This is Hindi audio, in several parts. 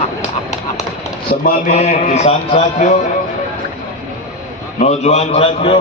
सम्मानीय किसान साथियों, नौजवान साथियों,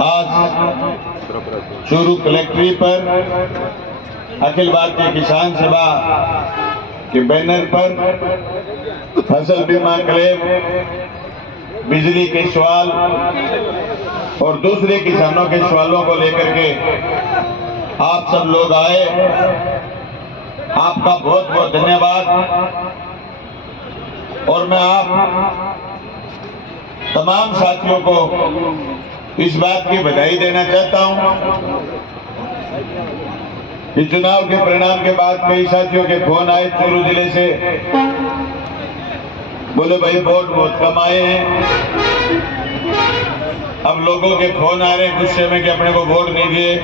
आज चूरू कलेक्ट्री पर अखिल भारतीय किसान सभा के बैनर पर फसल बीमा क्लेम, बिजली के सवाल और दूसरे किसानों के सवालों को लेकर के आप सब लोग आए। आपका बहुत बहुत धन्यवाद। और मैं आप तमाम साथियों को इस बात की बधाई देना चाहता हूं कि चुनाव के परिणाम के बाद कई साथियों के फोन आए चूरू जिले से, बोले भाई वोट बहुत कम आए हैं। अब लोगों के फोन आ रहे हैं गुस्से में कि अपने को वोट नहीं दिए,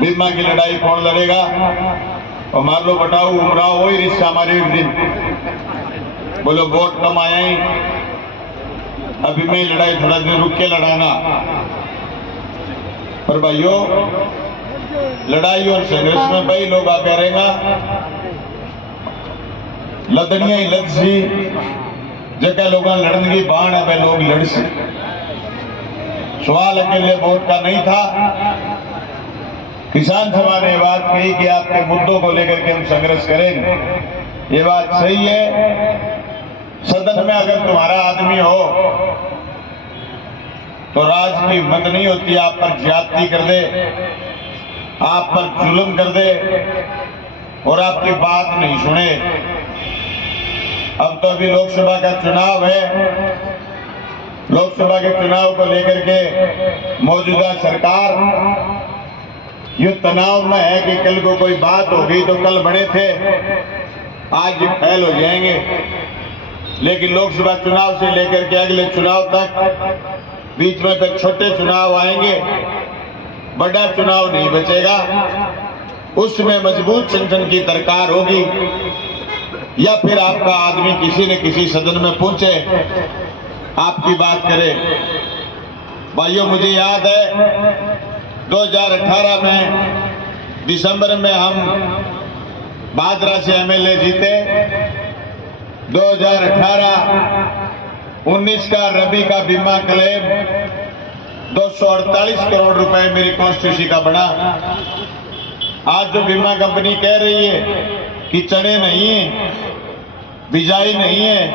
बीमा की लड़ाई कौन लड़ेगा, और मान लो बटाओ उमराओ वही रिश्ता हमारे एक दिन बोलो वोट कम आया ही, अभी मैं लड़ाई थोड़ा दिन रुक के लड़ाना। पर भाइयों, लड़ाई और संघर्ष में भाई लोग आ करेगा लदनिया ही लद सी जगह लोग लड़न की बाण है, लोग लड़ सी। सवाल अकेले वोट का नहीं था। किसान सभा ने बात कही कि आपके मुद्दों को लेकर के हम संघर्ष करेंगे, ये बात सही है। सदन में अगर तुम्हारा आदमी हो तो राज की हिम्मत नहीं होती आप पर ज्यादती कर दे, आप पर जुल्म कर दे और आपकी बात नहीं सुने। अब तो अभी लोकसभा का चुनाव है। लोकसभा के चुनाव को लेकर के मौजूदा सरकार ये तनाव में है कि कल को कोई बात होगी तो कल बड़े थे आज फैल हो जाएंगे, लेकिन लोकसभा चुनाव से लेकर के अगले चुनाव तक बीच में तक छोटे चुनाव आएंगे, बड़ा चुनाव नहीं बचेगा। उसमें मजबूत संगठन की दरकार होगी, या फिर आपका आदमी किसी न किसी सदन में पहुंचे आपकी बात करे। भाइयों, मुझे याद है 2018 में दिसंबर में हम भादरा से एमएलए जीते। 2018-19 का रबी का बीमा क्लेम 248 करोड़ रुपए मेरी कॉन्स्टिट्यूंसी का बना। आज जो बीमा कंपनी कह रही है कि चने नहीं है, बिजाई नहीं है,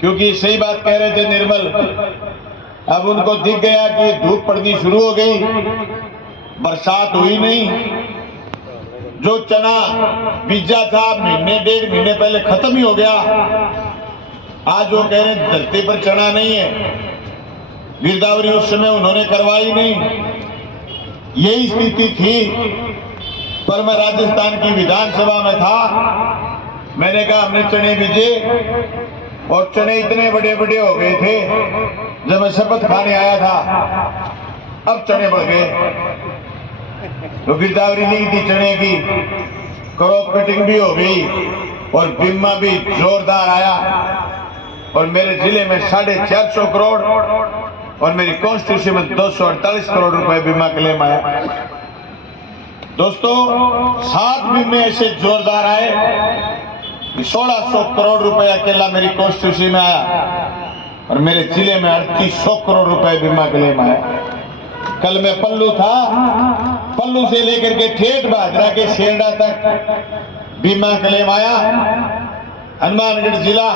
क्योंकि सही बात कह रहे थे निर्मल, अब उनको दिख गया कि धूप पड़नी शुरू हो गई, बरसात हुई नहीं। जो चना बीजा था महीने डेढ़ महीने पहले खत्म ही हो गया। आज वो कह रहे धरती पर चना नहीं है, गिरदावरी उस समय उन्होंने करवाई नहीं। यही स्थिति थी। पर मैं राजस्थान की विधानसभा में था, मैंने कहा हमने चने बीजे और चने इतने बड़े बड़े हो गए थे जब मैं शपथ खाने आया था, अब चने बढ़ गए। तो गिरदावरी नहीं थी चने की, क्रॉप कटिंग भी हो गई और बीमा भी जोरदार आया और मेरे जिले में 450 करोड़ और मेरी कॉन्स्टिट्यूंसी में 248 करोड़ रुपए बीमा क्लेम आया। दोस्तों, 7 बीमे ऐसे जोरदार आए, 1600 करोड़ रुपए अकेला मेरी कॉन्स्टिट्यूंसी में आया और मेरे जिले में 3800 करोड़ रुपए बीमा क्लेम आया। कल मैं पल्लू था, पल्लू से लेकर के ठेठ भादरा के शेरडा तक बीमा क्लेम आया। हनुमानगढ़ जिला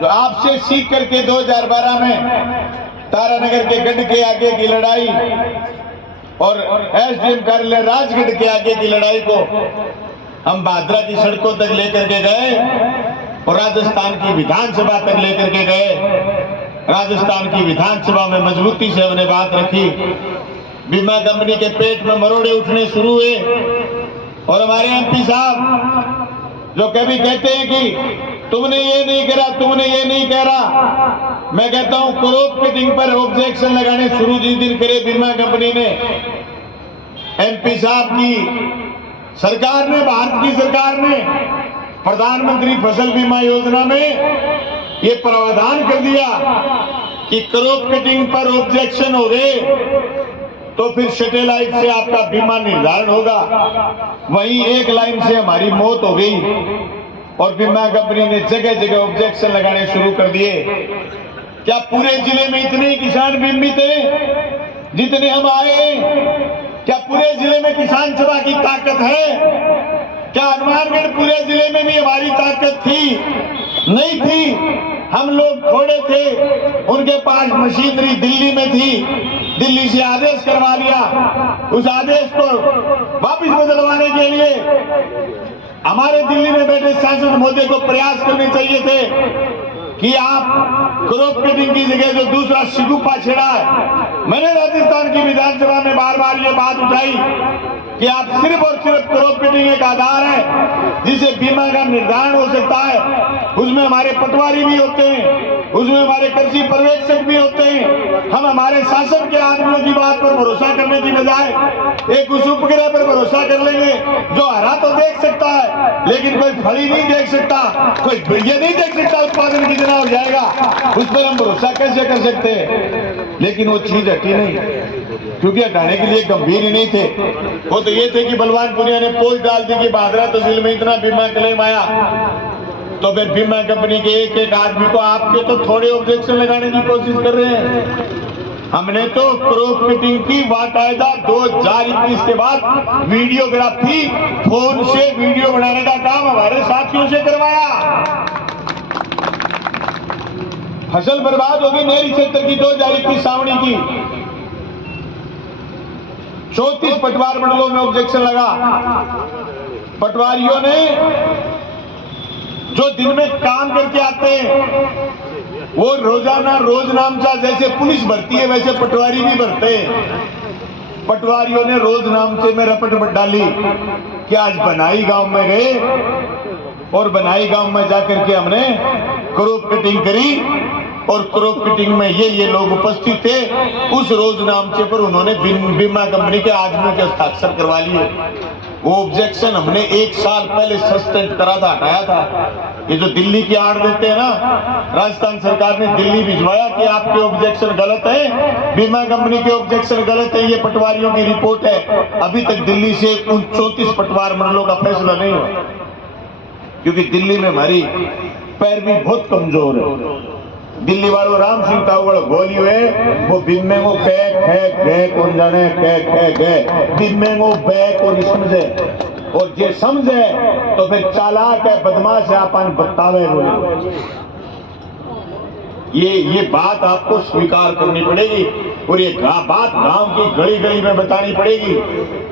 जो आपसे सीख करके 2012 में तारानगर के गढ़ के आगे की लड़ाई और एसडीएम कार्यालय राजगढ़ के आगे की लड़ाई को हम भादरा की सड़कों तक लेकर के गए और राजस्थान की विधानसभा तक लेकर के गए। राजस्थान की विधानसभा में मजबूती से हमने बात रखी। बीमा कंपनी के पेट में मरोड़े उठने शुरू हुए और हमारे एमपी साहब जो कभी कहते हैं कि तुमने ये नहीं करा, तुमने ये नहीं करा, मैं कहता हूं क्रॉप कटिंग पर ऑब्जेक्शन लगाने शुरू जिस दिन करे बीमा कंपनी ने, एमपी साहब की सरकार ने, भारत की सरकार ने प्रधानमंत्री फसल बीमा योजना में ये प्रावधान कर दिया कि क्रॉप कटिंग पर ऑब्जेक्शन हो गए तो फिर सैटेलाइट से आपका बीमा निर्धारण होगा। वहीं एक लाइन से हमारी मौत हो गई और बीमा कंपनी ने जगह जगह ऑब्जेक्शन लगाने शुरू कर दिए। क्या पूरे जिले में इतने ही किसान बीमित हैं जितने हम आए हैं? क्या पूरे जिले में किसान सभा की ताकत है? क्या हनुमानगढ़ पूरे जिले में भी हमारी ताकत थी? नहीं थी। हम लोग थोड़े थे, उनके पास मशीनरी दिल्ली में थी, दिल्ली से आदेश करवा लिया। उस आदेश को वापस बदलवाने के लिए हमारे दिल्ली में बैठे सांसद महोदय को प्रयास करने चाहिए थे कि आप क्रॉप कटिंग की जगह जो दूसरा शिगुफा छेड़ा है। मैंने राजस्थान की विधानसभा में बार बार ये बात उठाई कि आप सिर्फ और सिर्फ क्रॉप कटिंग एक आधार है जिसे बीमा का निर्धारण हो सकता है। उसमें हमारे पटवारी भी होते हैं, उसमें हमारे कृषि पर्यवेक्षक भी होते हैं। हम हमारे शासन के आदमियों की बात पर भरोसा करने की बजाय एक उस उपग्रह पर भरोसा कर लेंगे जो हरा तो देख सकता है लेकिन कोई फली नहीं देख सकता, कोई ये नहीं देख सकता उत्पादन कितना हो जाएगा। उस पर हम भरोसा कैसे कर सकते हैं? लेकिन वो चीज हटी नहीं, क्योंकि हटाने के लिए गंभीर ही नहीं थे। वो तो ये थे कि बलवानपुरिया ने पोस्ट डाल दी कि भादरा तहसील में इतना बीमा क्लेम आया, तो फिर बीमा कंपनी के एक एक आदमी को आपके तो थोड़े ऑब्जेक्शन लगाने की कोशिश कर रहे हैं। हमने तो क्रॉप कटिंग की बाकायदा 2021 के बाद वीडियोग्राफी, फोन से वीडियो बनाने का काम हमारे साथियों से करवाया। फसल बर्बाद होगी नेरी क्षेत्र की 2021 सावणी की। 34 पटवार मंडलों में ऑब्जेक्शन लगा। पटवारियों ने जो दिन में काम करके आते हैं वो रोजाना रोज नामचा, जैसे पुलिस भरती है वैसे पटवारी भी भरते हैं। पटवारियों ने रोज नामचे में रपट डाली कि आज बनाई गांव में गए और बनाई गांव में जाकर के हमने क्रॉप कटिंग करी और क्रॉप कटिंग में ये लोग उपस्थित थे। उस रोज नामचे पर उन्होंने बीमा कंपनी के आदमियों के हस्ताक्षर करवा लिए। वो ऑब्जेक्शन हमने 1 साल पहले सस्पेंड करा था, हटाया था। ये जो दिल्ली की आड़ देते हैं ना, राजस्थान सरकार ने दिल्ली भिजवाया कि आपके ऑब्जेक्शन गलत है, बीमा कंपनी के ऑब्जेक्शन गलत है, ये पटवारियों की रिपोर्ट है। अभी तक दिल्ली से उन 34 पटवार मंडलों का फैसला नहीं हुआ, क्योंकि दिल्ली में हमारी पैरवी बहुत कमजोर है। दिल्ली वालों राम सिंह तावड़ गोली हुए वो बिम्मे को गए कौन जाने गए बिम्मे को बै को नहीं समझे, और जे समझे तो फिर चालाक है, बदमाश है, अपन बतावे बोले। ये बात आपको स्वीकार करनी पड़ेगी और ये बात गांव की गली गली में बतानी पड़ेगी।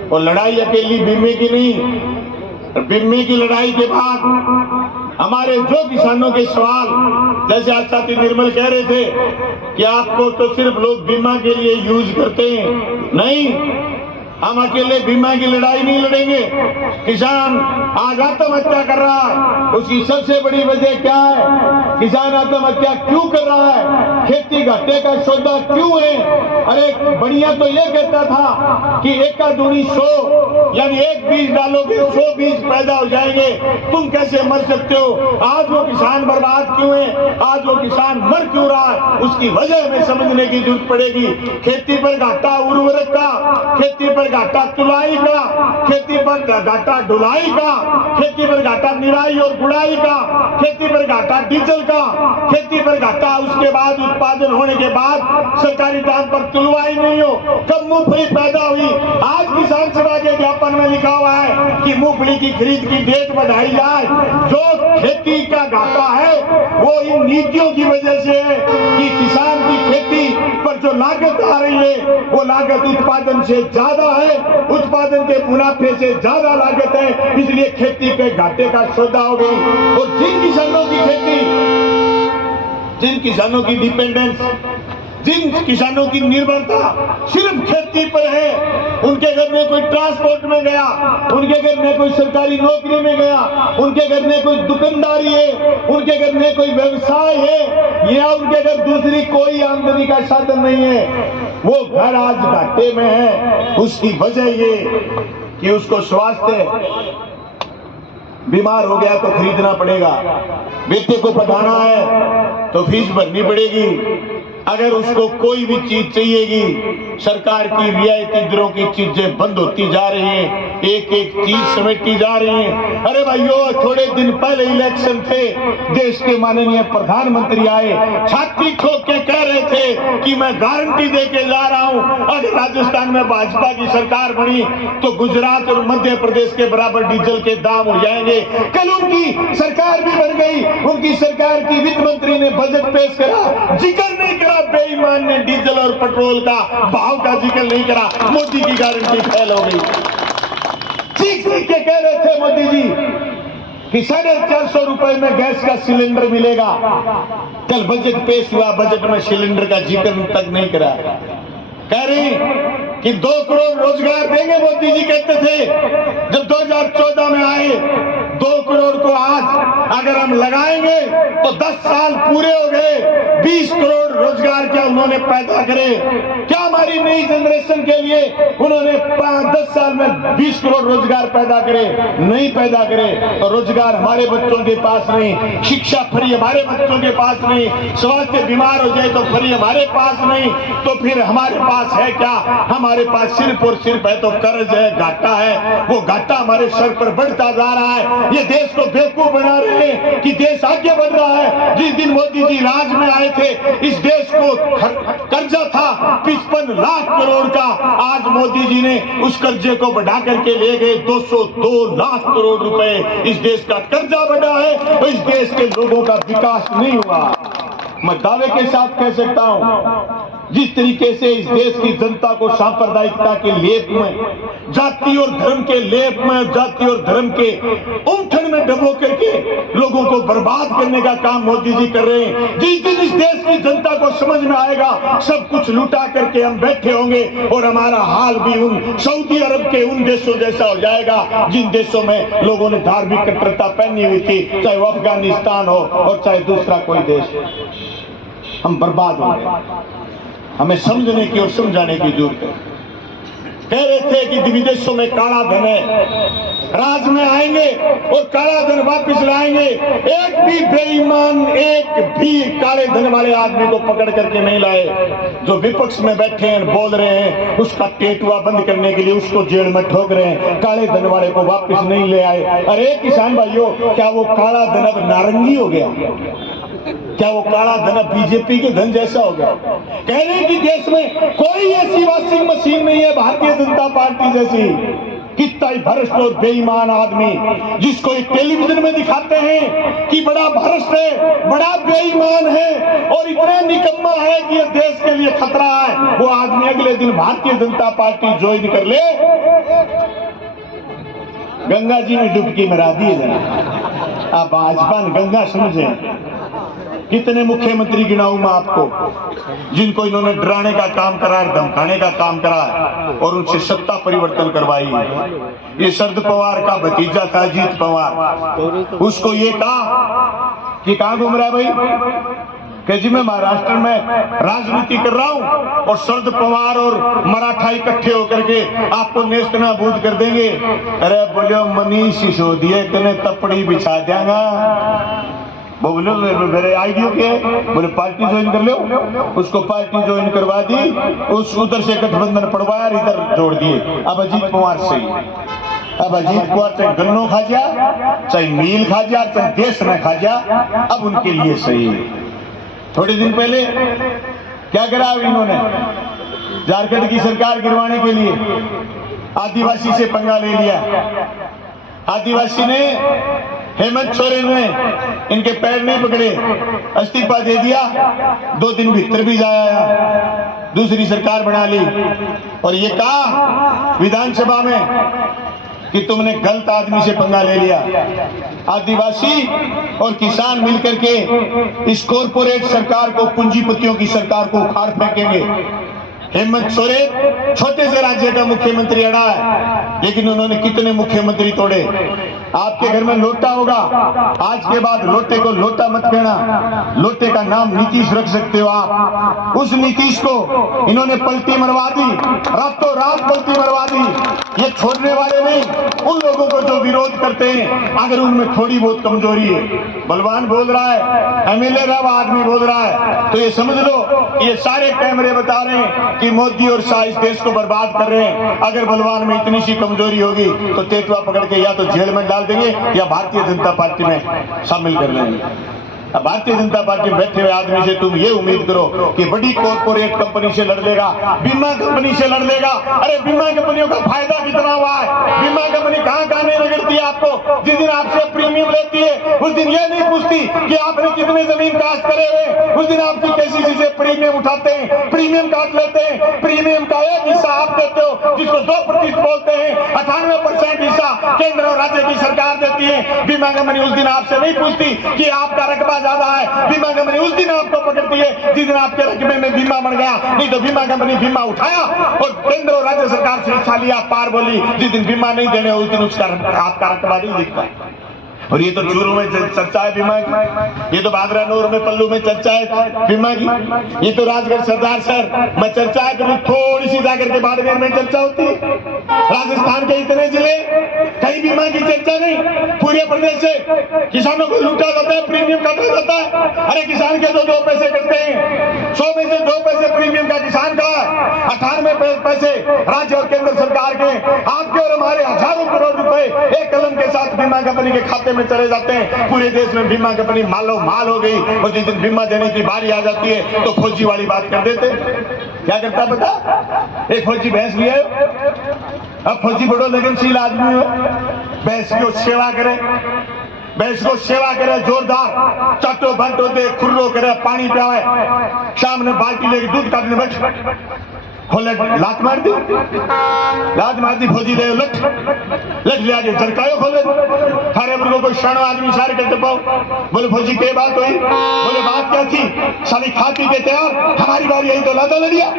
और लड़ाई अकेली बिम्मे की नहीं, बिम्मे की लड़ाई के बाद हमारे जो किसानों के सवाल, जैसे आज साथी निर्मल कह रहे थे कि आपको तो सिर्फ लोग बीमा के लिए यूज करते हैं, नहीं, हम अकेले बीमा की लड़ाई नहीं लड़ेंगे। किसान आज आत्महत्या कर रहा है, उसकी सबसे बड़ी वजह क्या है? किसान आत्महत्या क्यों कर रहा है? खेती घाटे का सौदा क्यों है? अरे बढ़िया तो ये कहता था कि 1 का दूनी 100, यानी 1 बीज डालोगे 100 बीज पैदा हो जाएंगे, तुम कैसे मर सकते हो? आज वो किसान बर्बाद क्यों है? आज वो किसान मर क्यों रहा है? उसकी वजह हमें समझने की जरूरत पड़ेगी। खेती पर घाटा उर्वरक का, खेती पर घाटा तुलाई का, खेती पर घाटा ढुलाई का, खेती पर घाटा निराई और गुड़ाई का, खेती पर घाटा डीजल का, खेती पर घाटा उसके बाद उत्पादन होने के बाद सरकारी दाम पर तुलवाई नहीं हो, कब मूंगफली पैदा हुई। आज किसान सभा के ज्ञापन में लिखा हुआ है कि मूंगफली की खरीद की डेट बढ़ाई जाए। जो खेती का घाटा है वो इन नीतियों की वजह से है कि किसान की खेती पर जो लागत आ रही है वो लागत उत्पादन से ज्यादा है, उत्पादन के मुनाफे से ज्यादा लागत है, इसलिए खेती के घाटे का सौदा हो गई। और जिन किसानों की खेती, जिन किसानों की डिपेंडेंस, जिन किसानों की निर्भरता सिर्फ खेती पर है, उनके घर में कोई ट्रांसपोर्ट में गया, उनके घर में कोई सरकारी नौकरी में गया, उनके घर में कोई दुकानदारी है, उनके घर में कोई व्यवसाय है, या उनके घर दूसरी कोई आमदनी का साधन नहीं है, वो घर आज घाटे में है। उसकी वजह ये कि उसको स्वास्थ्य, बीमार हो गया तो खरीदना पड़ेगा, बेटे को पढ़ाना है तो फीस भरनी पड़ेगी, अगर उसको कोई भी चीज चाहिएगी सरकार की रियायती दरों की चीजें बंद होती जा रही हैं, एक एक चीज समेटती जा रही है। अरे भाइयों, थोड़े दिन पहले इलेक्शन थे, देश के माननीय प्रधानमंत्री आए, छाती ठोक के कह रहे थे कि मैं गारंटी दे के जा रहा हूं, अगर राजस्थान में भाजपा की सरकार बनी तो गुजरात और मध्य प्रदेश के बराबर डीजल के दाम हो जाएंगे। कल उनकी सरकार भी बन गई, उनकी सरकार की वित्त मंत्री ने बजट पेश करा, जिक्र नहीं करा बेईमान ने डीजल और पेट्रोल का भाव का जिक्र नहीं करा, मोदी की गारंटी फेल हो गई। चीख चीख के कह रहे थे मोदी जी कि 450 रुपए में गैस का सिलेंडर मिलेगा। कल बजट पेश हुआ, बजट में सिलेंडर का जिक्र तक नहीं करा। कह रहे कि 2 करोड़ रोजगार देंगे, मोदी जी कहते थे जब 2014 में आए। 2 करोड़ को आज अगर हम लगाएंगे तो 10 साल पूरे हो गए, 20 करोड़ रोजगार क्या उन्होंने पैदा करे? क्या हमारी नई जनरेशन के लिए उन्होंने 10 साल में 20 करोड़ रोजगार पैदा करे? नहीं पैदा करे। तो रोजगार हमारे बच्चों के पास नहीं, शिक्षा फ्री हमारे बच्चों के पास नहीं, स्वास्थ्य बीमार हो जाए तो फ्री हमारे पास नहीं, तो फिर हमारे पास है क्या? हमारे पास सिर्फ और सिर्फ है तो कर्ज है, घाटा है। वो घाटा हमारे सर पर बढ़ता जा रहा है। ये देश को बेवकूफ बना रहे हैं कि देश आगे बढ़ रहा है। जिस दिन मोदी जी राज में आए थे, इस देश को कर्जा था 55 लाख करोड़ का, आज मोदी जी ने उस कर्जे को बढ़ा करके ले गए 202 लाख करोड़ रुपए। इस देश का कर्जा बढ़ा है तो इस देश के लोगों का विकास नहीं हुआ। मैं दावे के साथ कह सकता हूं, जिस तरीके से इस देश की जनता को सांप्रदायिकता के लेप में, जाति और धर्म के लेप में, जाति और धर्म के उम्फन में डबो करके लोगों को बर्बाद करने का काम मोदी जी कर रहे हैं, जिस दिन इस देश की जनता को समझ में आएगा, सब कुछ लुटा करके हम बैठे होंगे और हमारा हाल भी उन सऊदी अरब के उन देशों जैसा हो जाएगा जिन देशों में लोगों ने धार्मिक कट्टरता पहनी हुई थी, चाहे वो अफगानिस्तान हो और चाहे दूसरा कोई देश। हम बर्बाद होंगे। हमें समझने की और समझाने की जरूरत है। कह रहे थे कि विदेशों में काला धन है, राज में आएंगे और काला धन वापस लाएंगे। एक भी बेईमान, एक भी काले धन वाले आदमी को पकड़ करके नहीं लाए। जो विपक्ष में बैठे हैं बोल रहे हैं, उसका टेटुआ बंद करने के लिए उसको जेल में ठोक रहे हैं, काले धन वाले को वापस नहीं ले आए। अरे किसान भाइयों, क्या वो काला धन अब नारंगी हो गया? क्या वो काला धन बीजेपी के धन जैसा हो गया? कह रहे हैं कि देश में कोई ऐसी वॉशिंग मशीन नहीं है भारतीय जनता पार्टी जैसी। कितना ही भ्रष्ट और बेईमान आदमी, जिसको एक टेलीविजन में दिखाते हैं कि बड़ा भ्रष्ट है, बड़ा बेईमान है और इतना निकम्मा है कि ये देश के लिए खतरा है, वो आदमी अगले दिन भारतीय जनता पार्टी ज्वाइन कर ले, गंगा जी में डुबकी मरा दिए जाए। आप भाजपा गंगा समझे। कितने मुख्यमंत्री गिनाऊं मैं आपको जिनको इन्होंने डराने का काम करा, धमकाने का काम करा और उनसे सत्ता परिवर्तन करवाई। ये शरद पवार का भतीजा था अजीत पवार, उसको ये कहा कि कहां घूम रहा है भाई? कि जी मैं महाराष्ट्र में राजनीति कर रहा हूं और शरद पवार और मराठा इकट्ठे होकर के आपको नेस्त नाबूद कर देंगे। अरे बोलो मनीष सिसोदिया तने तपड़ी बिछा देगा। बोलो मेरे आईडियो के, बोले पार्टी ज्वाइन कर लो। उसको पार्टी ज्वाइन करवा दी, उस उधर से गठबंधन पड़वाया, इधर जोड़ दिए। अब अजीत पवार सही, अब अजीत पवार चाहे गन्नो खा जा, चाहे मील खा जा, चाहे देश न खा जा, अब उनके लिए सही है। थोड़े दिन पहले क्या करा इन्होंने? झारखंड की सरकार गिरवाने के लिए आदिवासी से पंगा ले लिया। आदिवासी ने, हेमंत सोरेन ने इनके पैर नहीं पकड़े, इस्तीफा दे दिया। 2 दिन भीतर भी जाया, दूसरी सरकार बना ली और ये कहा विधानसभा में कि तुमने गलत आदमी से पंगा ले लिया। आदिवासी और किसान मिलकर के इस कॉरपोरेट सरकार को, पूंजीपतियों की सरकार को उखाड़ फेंकेंगे। हेमंत सोरेन छोटे से राज्य का मुख्यमंत्री अड़ा है, लेकिन उन्होंने कितने मुख्यमंत्री तोड़े। आपके घर में लोटा होगा, आज के बाद लोटे को लोटा मत कहना, लोटे का नाम नीतीश रख सकते हो आप। उस नीतीश को इन्होंने पलटी मरवा दी, रातों रात पलटी मरवा दी। ये छोड़ने वाले नहीं, उन लोगों को जो विरोध करते हैं, अगर उनमें थोड़ी बहुत कमजोरी है, बलवान बोल रहा है, एमएलए का आदमी बोल रहा है, तो ये समझ लो ये सारे कैमरे बता रहे हैं कि मोदी और शाह इस देश को बर्बाद कर रहे हैं। अगर बलवान में इतनी सी कमजोरी होगी तो टेटुआ पकड़ के या तो जेल में डाल देंगे या भारतीय जनता पार्टी में शामिल कर लेंगे। अब भारतीय जनता पार्टी में बैठे हुए आदमी से तुम ये उम्मीद करो कि बड़ी कॉर्पोरेट कंपनी से लड़ लेगा, बीमा कंपनी से लड़ लेगा। अरे बीमा कंपनियों का फायदा कितना हुआ है? बीमा कंपनी कहां कहां नहीं रगड़ती है आपको। जिस दिन आपसे प्रीमियम लेती है उस दिन ये नहीं पूछती कि आपने कितने जमीन कास्ट करे हुए, उस दिन आपकी केसीसी से प्रीमियम उठाते हैं, प्रीमियम काट लेते हैं। प्रीमियम का एक हिस्सा आप देते हो जिसको 2% बोलते हैं, 98% हिस्सा केंद्र और राज्य की सरकार देती है। बीमा कंपनी उस दिन आपसे नहीं पूछती कि आपका रकबा ज्यादा है, बीमा कंपनी उस दिन आपको पकड़ती है जिस दिन आपके रकबे में बीमा बढ़ गया। नहीं तो बीमा कंपनी बीमा उठाया और केंद्र और राज्य सरकार से हिस्सा लिया, पार बोली। जिस दिन बीमा नहीं देने उस दिन उसका आपका रकबा नहीं दिखता। और ये तो चूरू में चर्चा है बीमा की, ये तो बांद्रा नूर में पल्लू में चर्चा है बीमा की, ये तो राजगढ़ सरदार सर में चर्चा है, कभी थोड़ी सी जाकर के बाड़मेर में चर्चा होती है। राजस्थान के इतने जिले कहीं बीमा की चर्चा नहीं। पूरे प्रदेश से किसानों को लूटा जाता है, प्रीमियम काटा जाता है। अरे किसान के तो 2 पैसे कटते हैं, 100 में से 2 पैसे प्रीमियम का किसान का है, 98 पैसे राज्य और केंद्र सरकार के। आपके और हमारे हजारों करोड़ रुपए एक कलम के साथ बीमा कंपनी के खाते में चले जाते हैं। पूरे देश में बीमा कंपनी मालो माल हो गई और जिस दिन बीमा देने की बारी आ जाती है तो फौजी वाली बात कर देते। क्या करता पता? एक फौजी भैंस लिया, अब फौजी बड़ो लगनशील आदमी है, भैंस की सेवा करे, भैंस को सेवा करे जोरदार, चटो भंटो दे, खुर्रो करे, पानी पियावे, शाम ने बाल्टी लेके दूध काटने बैठ खोले, लात मार दी, फौजी ले लठ ले आगे झरकायो खोले। थारे मुर्गो कोई शानो आदमी इशारे करते पाओ, बोले फौजी के बात हुई? बोले बात क्या थी? साली खा पी के तैयार, हमारी बारी आई तो लाता ले लिया,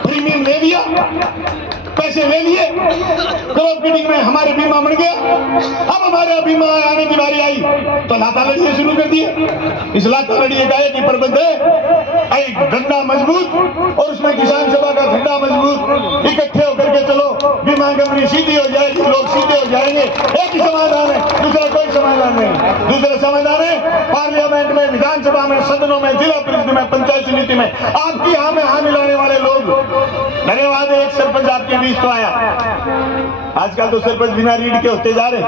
प्रीमियम ले लिया, पैसे ले लिए, क्रॉप बिडिंग में हमारे बीमा बढ़ गया। अब हमारे बीमा आने की बारी आई तो लाता लड़िए शुरू कर दिए। इस लाता लड़िए का एक ही प्रबंध है, एक डंडा मजबूत और उसमें किसान सभा का झंडा मजबूत, इकट्ठे होकर के चलो, बीमा कंपनी सीधी हो जाएगी, लोग सीधे हो जाएंगे। एक ही समाधान है, दूसरा कोई समाधान नहीं। दूसरा समाधान है पार्लियामेंट में, विधानसभा में, सदनों में, जिला परिषद में, पंचायत समिति में आपकी हाँ में हाँ मिलाने वाले लोग। धन्यवाद। एक सरपंच आपके बीच तो आया। आजकल तो सरपंच बिना रीड के होते जा रहे।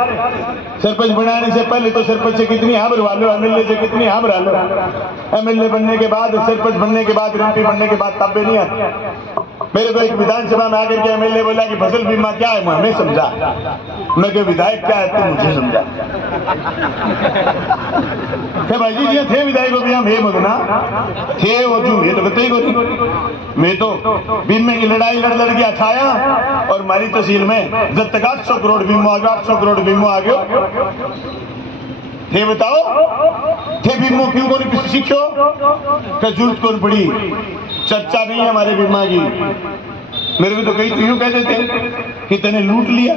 सरपंच बनाने से पहले तो सरपंच से कितनी हाँ भरवा लो, एमएलए से कितनी हाँ भरा लो, एमएलए बनने के बाद, सरपंच बनने के बाद, एमपी बनने के बाद तब भी नहीं आते। मेरे को एक विधानसभा में आकर के एमएलए बोला कि फसल बीमा क्या है, मैं समझा। मैं क्या विधायक क्या है, तुम मुझे समझा। क्या भाई जी थे विधायक भी हम हे मगना थे वो जू ये तो कहते ही को मैं तो बीमे की लड़ाई लड़ के अठाया और हमारी तहसील में जब तक 800 करोड़ बीमा आ गया, 800 करोड़ बीमा आ गया। थे बताओ थे बीमो क्यों को नहीं सीखो, क्या जरूरत कौन पड़ी? चर्चा नहीं है हमारे बीमा की। मेरे को तो कई यूं कहते थे कि तूने लूट लिया।